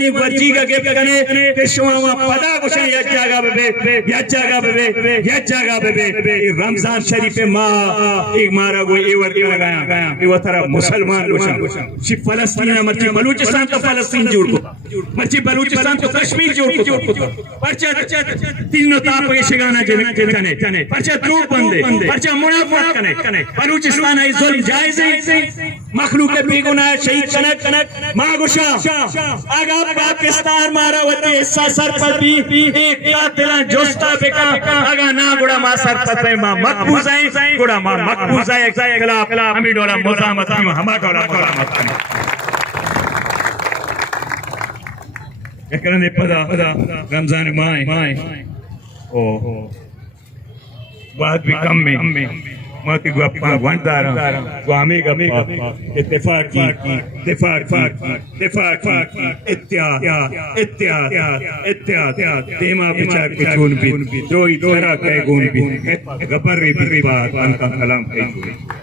مسلمانی ورچی کا گپ کنے کہ شما پدا کشن یک جاگا بے یک جاگا بے یک جاگا بے رمضان شریف ماہ ایک مارا گو ایور کے لگایا ایوہ طرح مسلمان کشن شی فلسطین مرچی بلوچستان تو فلسطین جوڑ کو مرچی بلوچستان تو کشمیر جوڑ کو پرچہ تینوں تاپ کے شگانا جنے پرچہ دروپ بندے پرچہ منافق کنے بلوچستان ہے ظلم جائز ہے مخلوق بیگناہ شہید کنک ماں گوشا آگا پاکستان مارا وطی حصہ سر پر بھی ایک قاتلان جوستا بکا آگا نا گوڑا ماں سر پر پہ ماں مقبوض آئیں گوڑا ماں مقبوض آئیں خلاف ہمیں ڈولا مزامت کیوں ہما ڈولا مزامت کیوں اکرنے پدا رمضان مائیں بات بھی کم میں موتی کو اپنا وانتا رہا تو ہمیں گا اتفاق اتحاد دیما بچاک پچھون بھی دوئی دورا کہے گون بھی گبر بھی بات انتا کلام کہے گون